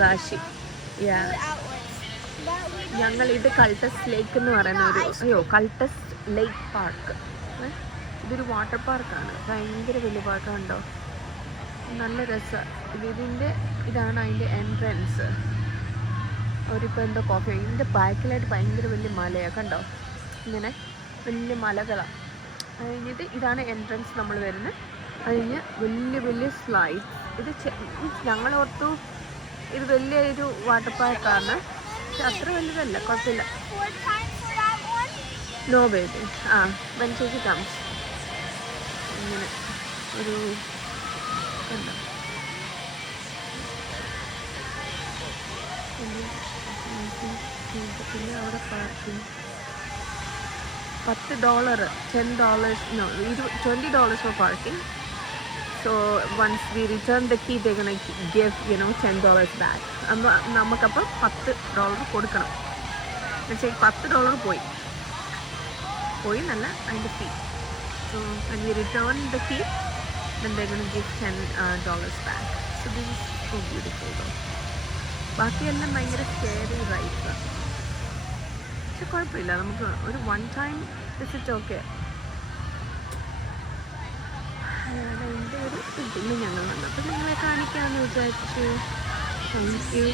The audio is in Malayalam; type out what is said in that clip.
റാഷി. ഞങ്ങൾ ഇത് കൾട്ടസ് ലേക്ക് എന്ന് പറയുന്ന കൾട്ടസ് ലേക്ക് പാർക്ക്. ഇതൊരു വാട്ടർ പാർക്കാണ്. ഭയങ്കര വലിയ പാർക്കുണ്ടോ, നല്ല രസമാണ്. ഇതാണ് അതിൻ്റെ എൻട്രൻസ്. അവരിപ്പോൾ എന്തോ കോഫി. ഇതിൻ്റെ ബാക്കിലായിട്ട് ഭയങ്കര വലിയ മലയാണ്, കണ്ടോ, ഇങ്ങനെ വലിയ മലകളാണ്. കഴിഞ്ഞിട്ട് ഇതാണ് എൻട്രൻസ് നമ്മൾ വരുന്നത്. കഴിഞ്ഞ് വലിയ വലിയ സ്ലൈഡ്. ഇത് ഞങ്ങളോർത്തു ഇത് വലിയൊരു വാട്ടർ പാർക്കാണ്, പക്ഷെ അത്ര വലുതല്ല, കുഴപ്പമില്ല. No baby. when ചേച്ചി comes ഇങ്ങനെ ഒരു കണ്ടോ. പിന്നെ അവിടെ parking $10, $10, no, $20 for parking. So once we return the key, they're gonna give $10 back. നമുക്കപ്പോൾ $10 കൊടുക്കണം. എന്നുവെച്ചാൽ $10 പോയി നല്ല അതിൻ്റെ ഫീ. So when we return the key, then they're gonna give $10 back. So this is so beautiful though. ബാക്കിയെല്ലാം ഭയങ്കര സ്കെയറി റൈഡ്സ്. പക്ഷെ കുഴപ്പമില്ല, നമുക്ക് ഒരു വൺ ടൈം വിസിറ്റ് ഓക്കെ. അതിൻ്റെ ഒരു ഇതിൽ ഞങ്ങൾ വന്നപ്പോൾ നിങ്ങളെ കാണിക്കാമെന്ന് വിചാരിച്ചു. Thank you.